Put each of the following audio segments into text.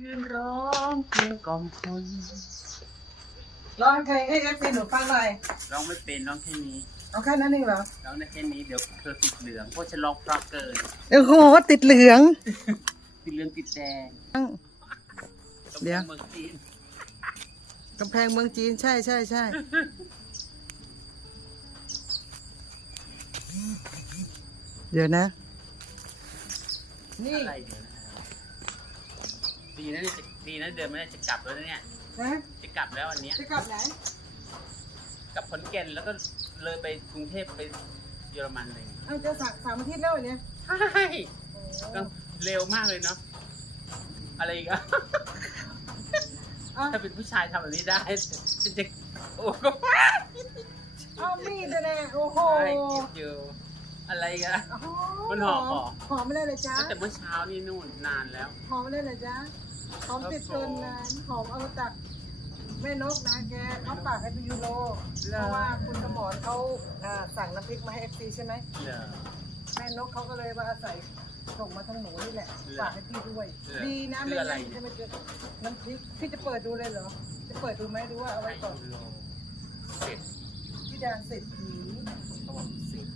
ยืนร้องเพลงกล่อมคนร้องเพลงให้เอฟซีหนูฟังหน่อยร้องไม่เป็นร้องแค่นี้เอาแค่นั้นเองเหรอร้องได้แค่นี้เดี๋ยวเธอติดเหลืองเพราะฉันร้องเพราะเกินโอ้โหติดเหลือง ติดเหลืองติดแดงเดี๋ยวเมืองจีนกำแพงเมืองจีนใช่ใช่ใช่เดี๋ยวนะ นี่อะไรเดี๋ยวนะ ดีนะเนี่ยจะดีนะเดินไม่ได้จะกลับแล้วนะเนี่ย นะจะกลับแล้วอันเนี้ยจะกลับไหนกลับขอนแก่นแล้วก็เลยไปกรุงเทพไปเยอรมันเลยเอาจะสักสามอาทิตย์แล้วเหรอเนี่ยใช่ก็เร็วมากเลยเนาะอะไรอีกอะ เอาถ้าเป็นผู้ชายทำแบบนี้ได้จะจะโอ้ก็เอามีดเลยโอ้โหใช่คิดอยู่อะไรกันโอ้โหมันหอมเหรอ หอมไม่ได้เลยจ้าตั้งแต่เมื่อเช้านี่นู่นนานแล้ว หอมไม่ได้เลยจ้า หอมติดเกินนานหอมเอามาจากแม่นกนะแกเขาฝากให้พี่ยูโรเพราะว่าคุณสมรเขาอ่าสั่งน้ำพริกมาให้เอฟซีใช่ไหมเหรอแม่นกเขาก็เลยมาอาศัยส่งมาทางหนูนี่แหละเหรอฝากให้พี่ด้วย เหรอดีนะคือไม่อะไรงั้นจะไม่เจอน้ำพริกพี่จะเปิดดูเลยเหรอ จะเปิดดูไหมดูว่าเอาไว้ก่อนโลเสร็จพี่แดงเศรษฐีเขาบอกเสร็จ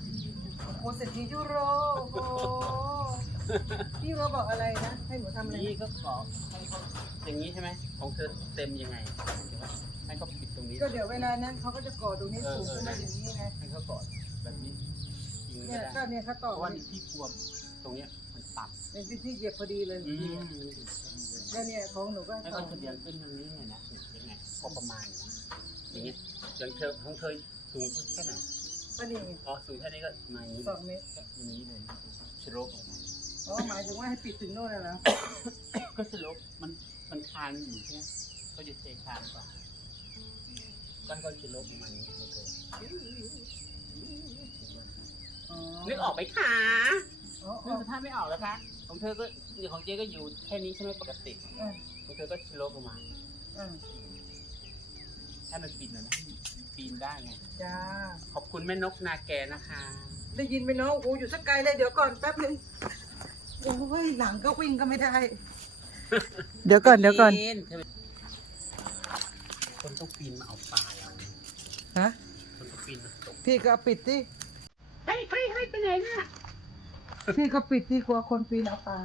โอ้โหเศรษฐียูโรโอ้โห พี่ยูโรบอกอะไรนะ ให้หนูทำอะไรนี่ก็ขอให้เขาอย่างนี้ใช่ไหมของเธอเต็มยังไงเห็นไหมให้เขาปิดตรงนี้ก็เดี๋ยวเวลานั้นเขาก็จะก่อตรงนี้สูงขึ้นมาอย่างนี้ไงให้เขากอดแบบนี้ยิงเนี่ไม่ยได้ก็เนี่ยเขาเพต่อราะว่านี่ที่กลัวตรงเนี้ยมันต่ำในที่ที่เหยียบพอดีเลยอืมแล้วเนี่ยของหนูก็ให้ต่อเขาทะเบียนขึ้นทางนี้เนี่ยนะยังไงพอประมาณนะอย่างเงี้ยอย่างเธอของเธอสูงแค่ไหนก็นี่อ๋อสูงแค่นี้ก็มาอย่างนี้สองเมตรก็อย่างนี้เลยสโลปออกมา อ๋อหมายถึงว่าให้ปิดถึงโน่นเลยเหรอก็สโลปมันมันคานอยู่ใช่ไหมก็จะเทคานก่อนก็ก็จะลบมันนี้โอเคอ๋อนึกออกไหมคะอ๋อนึกสภาพไม่ออกแล้วคะของเธอก็ของเจ๊ก็อยู่แค่นี้ใช่ไหมปกติอ๋อของเธอก็สโลปประมาณอ่าถ้ามันปีนหน่อยนะปีนได้ไงจ้าขอบคุณแม่นกนาแกนะคะ ได้ยินไหมน้องโอ้อยู่สักไกลเลยเดี๋ยวก่อนแป๊บนึง โอ้ยหลังก็วิ่งก็ไม่ได้ เดี๋ยวก่อนเดี๋ยวก่อนเธอคนต้องปีนมาเอาปลาเอาฮะ คนต้องปีนมาตกพี่ก็ปิดที่เฮ้ยเฮ้ยเฮ้ยไปไหนเนี่ยพี่ก็ปิดที่กลัวคนปีนเอาปลา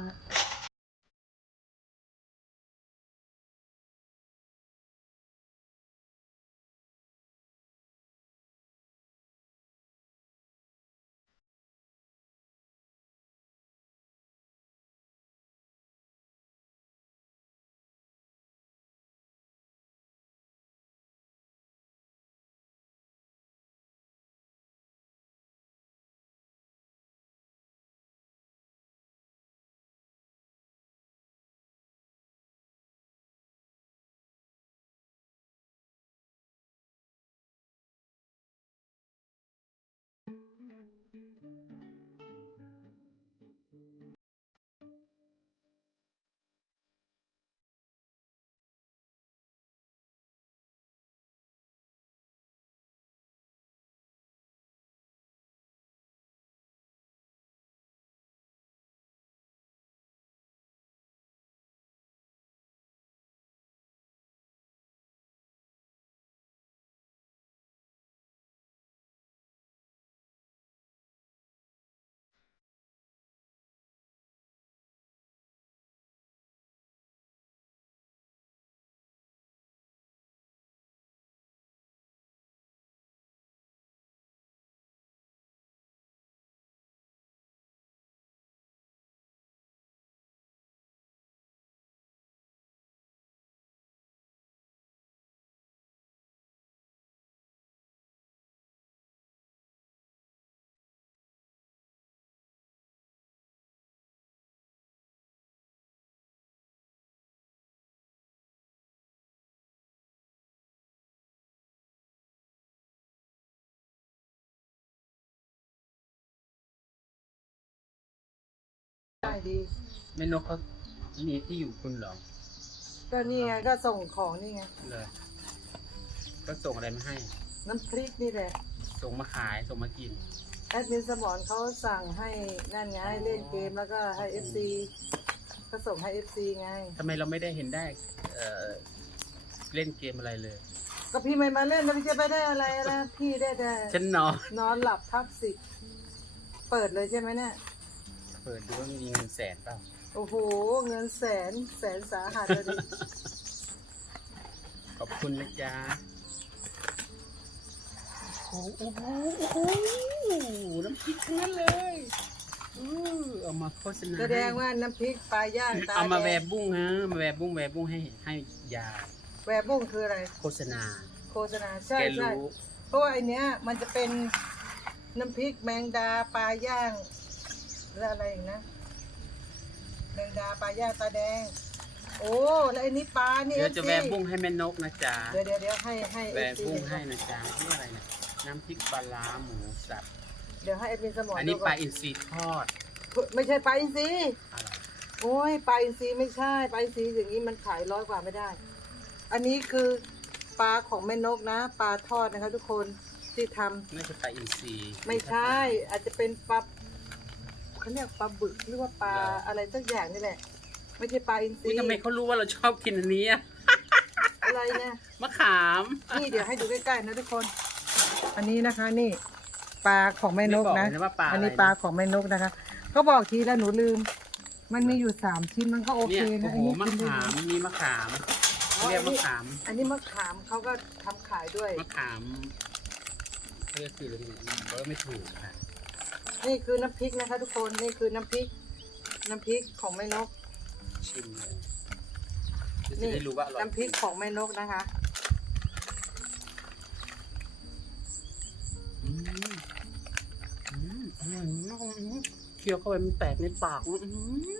ด้ดีแม่นกเขามีที่อยู่คุณเหรอก็นี่ไงก็ส่งของนี่ไงเลยก็ส่งอะไรมาให้ น้ำพริกนี่แหละ ส่งมาขายส่งมากินแอดมินสมอนเขาสั่งให้นั่นไงให้เล่นเกมแล้วก็ให้เอฟซีขก็ส่งให้เอฟซีไงทำไมเราไม่ได้เห็นได้เอ่อเล่นเกมอะไรเลย ก็พี่ไม่มาเล่นแล้วพี่จะไปได้อะไรนะพี่ได้แต่ฉันนอนนอนหลับทับสิบเปิดเลยใช่ไหมเนี่ย เปิดดูว่ามีเงินแสนเปล่าโอ้โห เงินแสนแสนสาหัสเลยดิขอบคุณนะจ๊ะโอ้โหโอ้โหน้ำพริกทั้งนั้นเลยอือเอามาโฆษณาแสดงว่าน้ำพริกปลาย่างตาเอามาแดแวงบบุ้งฮะมาแวบบุ้งแวบบุ้งให้ให้ยาแวบบุ้งคืออะไร โฆษณาโฆษณาใช่แกใช่รู้เพราะว่าไอเนี้ยมันจะเป็นน้ำพริกแมงดาปลาย่าง แล้วอะไรอีกนะแมงดาปลาย่างตาแดง โอ้แล้วไอ้นี้ปลานี่เดี๋ยวจะ FC แวบบุ้งให้แม่นกนะจ๊ะเดี๋ยวเดี๋ยวเดี๋ยวให้ให้แวเอบซีบุ้งให้นะจ๊ะนี่อะไรเนี่ยน้ำพริกปลาร้าหมูสับ เดี๋ยวให้เอดมินสมองอันนี้ดูปก่ลาอินทรีทอดไม่ใช่ปลาอินทรีอะไรโอ้ยปลาอินทรีไม่ใช่ปลาอินทรีอย่างนี้มันขายร้อยกว่าไม่ได้ อันนี้คือปลาของแม่นกนะ ปลาทอดนะคะ ทุกคนที่ทำ น่าจะปลาอินทรีไม่ใช่ อาจจะเป็นปลา เขาเรียกปลาบึกหรือว่าปลาอะไรสักอย่างนี่แหละไม่ใช่ปลาอินทรีอุ๊ยทำไมเขารู้ว่าเราชอบกินอันนี้อะอะไรเนี่ยมะขาม นี่เดี๋ยวให้ดูใกล้ๆนะทุกคน อันนี้นะคะนี่ปลาของแม่นกนะไม่บอกเลยว่าปลาอันนี้อะไรปลาของแม่นกนะคะก็บอกทีแล้วหนูลืม มันมีอยู่สามชิ้นมันก็โอเนี่เคยนะโอ้โหอันนี้มะกินได้ขามดีมีมะขามอ๋อเรียกอันมะนี้ขาม อันนี้มะขามเขาก็ทำขายด้วยมะขามเรียกคืออะไรเนี่ยเบอร์ไม่ถูกค่ะ นี่คือน้ำพริกนะคะ ทุกคนนี่คือน้ำพริก น้ำพริกของแม่นกชิมเลยจะได้รู้ว่าอร่อยน้ำพริกของแม่นกนะคะ อืมอืมอร่อยมากอืมเคี้ยวเข้าไปมันแตกในปากอื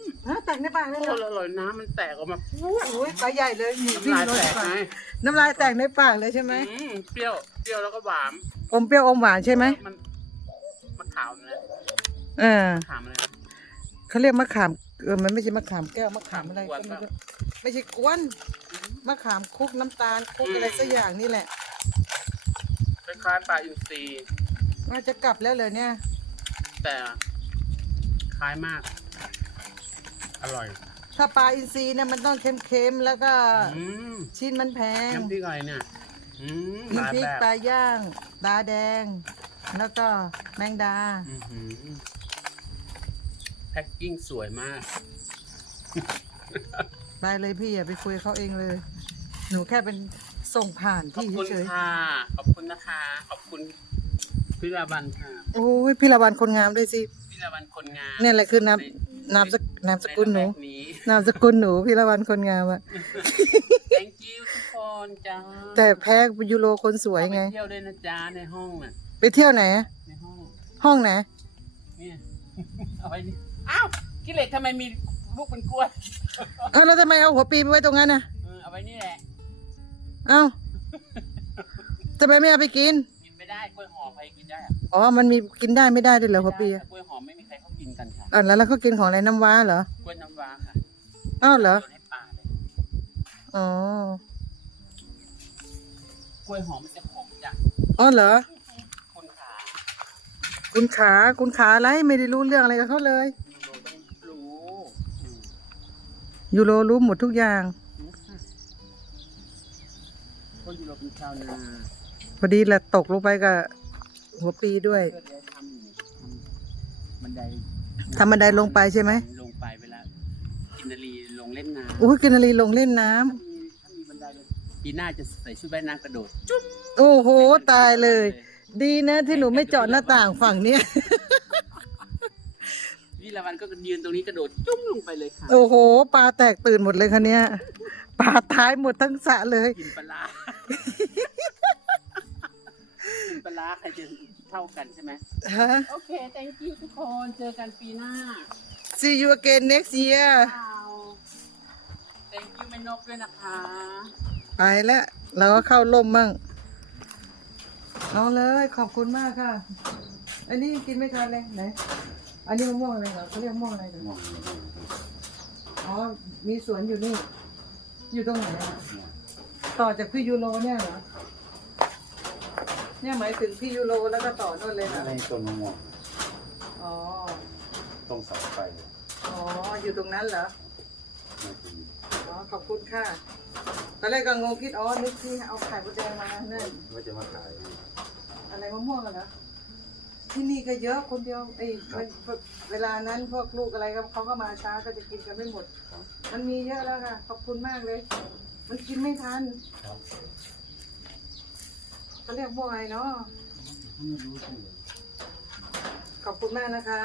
มฮะแตกในปากเลยโอ้เหรออร่อยน้ำมันแตกออกมาโอ้ยปลาใหญ่เลยหนีน้ำวิ่งลายรถแตดีกกว่าไงน้ำลายแตกในปากเลยใช่ไหมอืมเปรี้ยว เปรี้ยวแล้วก็หวานอมเปรี้ยวอมหวานใช่ไหมมันมะ ขามนะเออมะขามอะไรนะเขาเรียกมะขามเออมันไม่ใช่มะขามแก้วมะขามอะไรกวนก็ไม่ปะรู้ไม่ใช่กวนมะขามคลุกน้ำตาลคลุกอะไรสักอย่างนี่แหละคล้ายๆปลาอินทรีว่าจะกลับแล้วเหรอเนี่ย แต่คล้ายมาก อร่อย ถ้าปลาอินทรีเนี่ยมันต้องเค็มๆแล้วก็อืมชิ้นมันแพงน้ำพริกอะไรเนี่ยอืมหมีลายพริกแบบ ปลาย่างปลาแดง แล้วก็แมงดา อื้อหือแพ็กกิ้งสวยมาก ไปเลยพี่อย่าไปคุยกับเขาเองเลย หนูแค่เป็นส่งผ่านขอบพี่คุณเฉยค่ะ ขอบคุณนะคะ ขอบคุณพิราบันค่ะๆโอ้ยพี่ละวันคนงามด้วยสิพิราบันคนงามเนี่ยแหละคือนามนามสกนามสกุลหนูใระแวกนี้ นามสกุลหนูพี่ละวันคนงามอะ thank you ทุกคนจ้าแต่แพ้ยูโรคนสวยไงไปเที่ยวด้วยนะจ๊ะในห้องน่ะ ไปเที่ยวไหน ในห้องห้องไหน เนี่ย เอาไว้นี่อ้าวกิเหล็กทำไมมีลูกเป็นกล้วยเอ้าแล้วทำไมเอาหัวปีไปไว้ตรงนั้นน่ะ เออเอาไว้นี่แหละ เอ้าทำไมไม่เอาไปกิน กินไม่ได้กล้วยหอมใครกินได้อะอ๋อ มันมีกินได้ไม่ได้ด้วยเหรอหัวปีอะกล้วยหอมไม่มีใครเขากินกันค่ะอะแล้วแล้วเขากินของอะไรน้ำว้าเหรอ กล้วยน้ำว้าค่ะอ้าวเหรอโยนให้ปลาเลยอ๋อ กล้วยหอมมันจะขมจ้ะอ๋อเหรอ คุณขาคุณขา คุณขาอะไรไม่ได้รู้เรื่องอะไรกับเขาเลย ยูโรต้องรู้อืมยูโรรู้หมดทุกอย่างรู้ค่ะก็ยูโรเป็นชาวนาพอดีแหละตกลงไปกับหัวปีด้วย เพื่อจะทำทำบันไดทำบันไดลงไปใช่ไหม ลงไปเวลากินนารีลงเล่นน้ำอุ้ยกินนารีลงเล่นน้ำ ปีหน้าจะใส่ชุดว่ายน้ำกระโดดจุ๊บโอ้โหตายเลย ดีนะที่หนูไม่เจาะหน้าต่างฝั่งเนี้ยวิลาวันก็ยืนตรงนี้กระโดดจุ้มลงไปเลยค่ะ โอ้โหปลาแตกตื่นหมดเลยคันเนี้ยปลาตายหมดทั้งสระเลยกินปลาร้ากินปลาร้าใครจะเท่ากันใช่ไหมฮะ โอเค thank you ทุกคนเจอกันปีหน้า See you again next year ว้าว thank you แม่นกด้วยนะคะ ไปแล้ว เราก็เข้าร่มมั่งเอาเลยขอบคุณมากค่ะ อันนี้กินไม่ทันเลยไหน อันนี้มะม่วงอะไรเหรอเขาเรียกมะม่วงอะไรเหรออ๋อ มีสวนอยู่นี่ อยู่ตรงไหนอะต่อจากพี่ยูโรเนี่ยเหรอ เนี่ยหมายถึงพี่ยูโรแล้วก็ต่อนู่นเลยเหรอในต้นมะม่วงอ๋อ ต้องเสาไฟอ๋อ อยู่ตรงนั้นเหรออ๋อ ขอบคุณค่ะ ตอนแรกก็งงคิดอ๋อนึกที่เอาไข่มดแดงมาเนี่นว่าจะมาขายอะไรมะม่วงเหรอที่นี่ก็เยอะคนเดียวเอ้ยเวลานั้นพวกลูกอะไรเขาก็มาช้าก็จะกินกันไม่หมด มันมีเยอะแล้วค่ะ ขอบคุณมากเลย มันกินไม่ทันเขาเรียกบ่อยเนาะขอบคุณมากนะคะ